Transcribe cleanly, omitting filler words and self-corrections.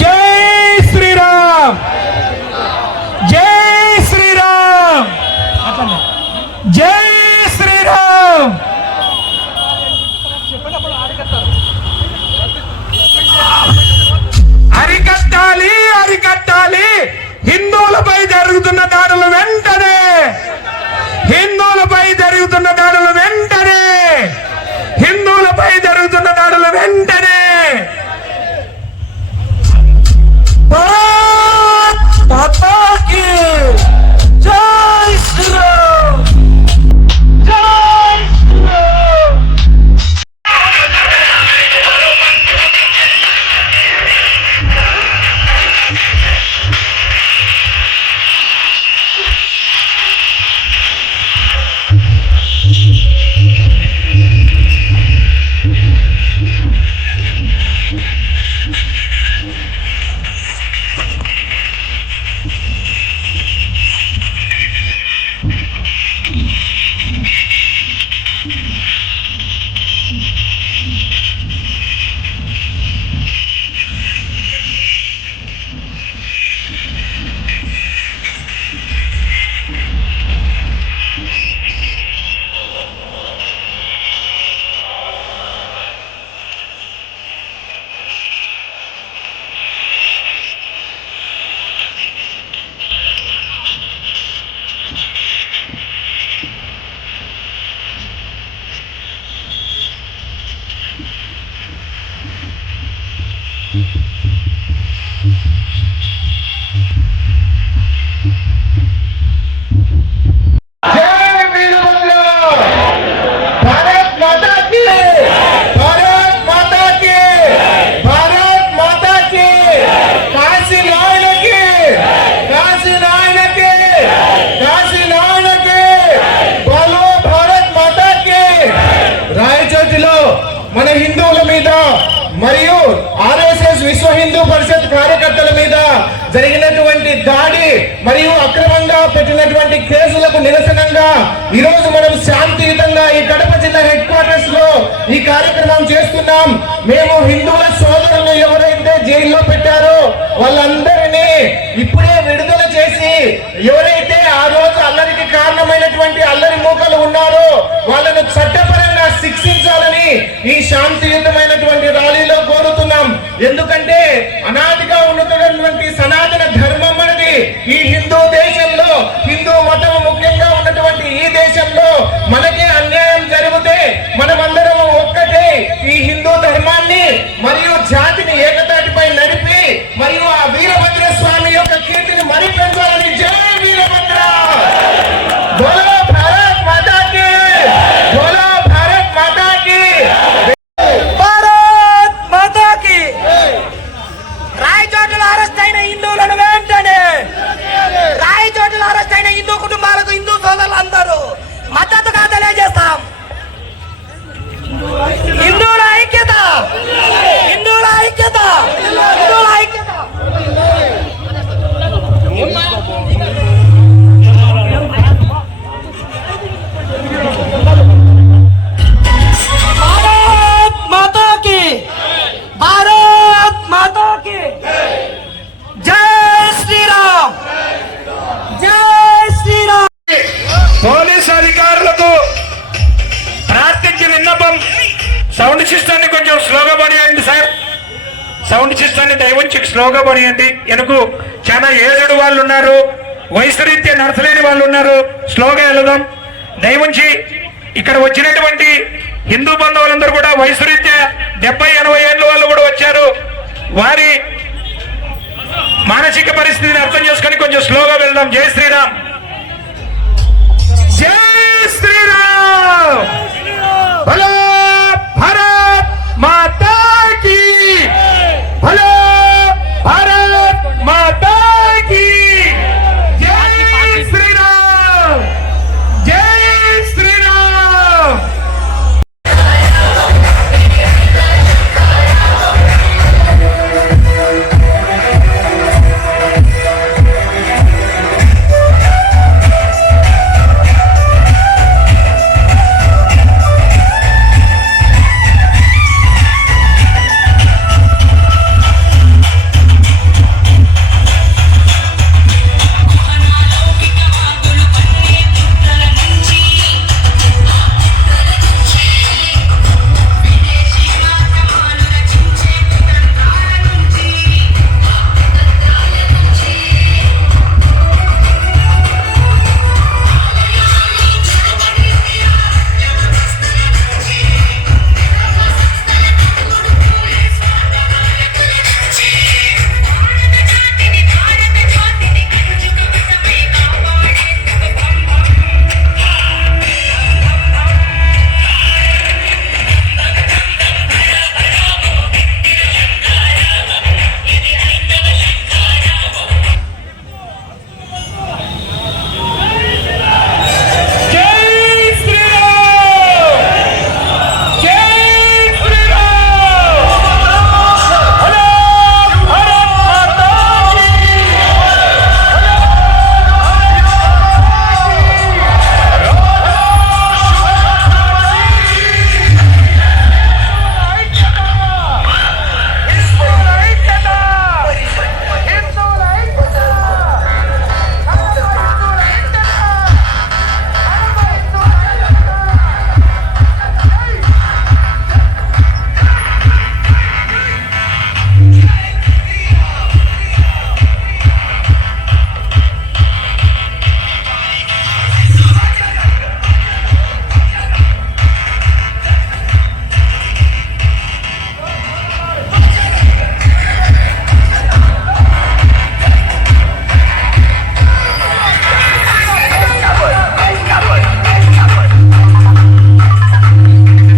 జై శ్రీరామ్, జై శ్రీరామ్, జై శ్రీరామ్. అరికట్టాలి, అరికట్టాలి. హిందువులపై జరుగుతున్న దాడులు వెంటనే, హిందువులపై జరుగుతున్న దాడులు వెంటనే, హిందువులపై జరుగుతున్న దాడులు వెంటనే. భారత్ మాతా కీ జై శ్రీరామ్, జై శ్రీరామ్. మన హిందువుల మీద మరియు ఆర్ఎస్ఎస్ విశ్వ హిందూ పరిషత్ కార్యకర్తల మీద జరిగినటువంటి దాడి మరియు అక్రమంగా పెట్టినటువంటి కేసులకు నిరసనంగా ఈ రోజు మనం శాంతియుతంగా ఈ కడప జిల్లా హెడ్ క్వార్టర్స్ లో ఈ కార్యక్రమం చేస్తున్నాం. మేము హిందువుల సోదరులు ఎవరైతే జైల్లో పెట్టారో వాళ్ళందరినీ ఇప్పుడే విడుదల చేసి, ఎవరైతే ఆ రోజు అల్లరికి కారణమైనటువంటి అల్లరి మూకలు ఉన్నారో వాళ్ళను చట్టపరంగా శిక్షించాలని ఈ శాంతియుతమైనటువంటి ర్యాలీలో కోరుతున్నాం. ఎందుకంటే అనాదిగా ఉన్నటువంటి సనాతన ధర్మం అనేది ఈ హిందూ దేశంలో, హిందూ మతం ముఖ్యంగా ఉన్నటువంటి ఈ దేశంలో మనకే అన్యాయం జరిగితే మనమందరం ఒక్కటే ఈ హిందూ ధర్మాన్ని మరియు జాతిని ఏకతాటిపై నడిపి మరియు ఆ వీరభద్ర స్వామి యొక్క కీర్తిని మరి పెంచాలని. జై వీరభద్ర, బోలో భారత్ మాతా కీ, బోలో భారత్ మాతా కీ, భారత్ మాతా కీ. రాయచోటిలో అరెస్ట్ అయిన హిందువులను వెంటనే, రాయచోటిలో అరెస్ట్ అయిన హిందూ కుటుంబాలకు, హిందూ సోదరులందరూ మద్దతుగా తెలియజేస్తాం. హిందువుల ఐక్యత, హిందువుల ఐక్యత, హిందువుల ఐక్యత. భారత్ మాతా కీ, భారత్ మాతా కీ. జై శ్రీరామ్, జై శ్రీరామ్. పోలీస్ అధికారులకు ప్రార్థించిన విన్నపం, సౌండ్ సిస్టాన్ని కొంచెం స్లోగా పనియండి సార్. సౌండ్ సిస్టాన్ని దయవుంచి స్లోగా పనియండి. వెనుక చాలా ఏడు వాళ్ళు ఉన్నారు, వయసు రీత్యా నడచలేని వాళ్ళు ఉన్నారు. స్లోగా వెళదాం దయవుంచి. ఇక్కడ వచ్చినటువంటి హిందూ బంధువులందరూ కూడా వయసు రీత్యా 70-80 ఏళ్ళ వాళ్ళు కూడా వచ్చారు. వారి మానసిక పరిస్థితిని అర్థం చేసుకొని కొంచెం స్లోగా వెళ్దాం. జై శ్రీరామ్, జై శ్రీరామ్, భలో భారత్ మాతా కీ, భలో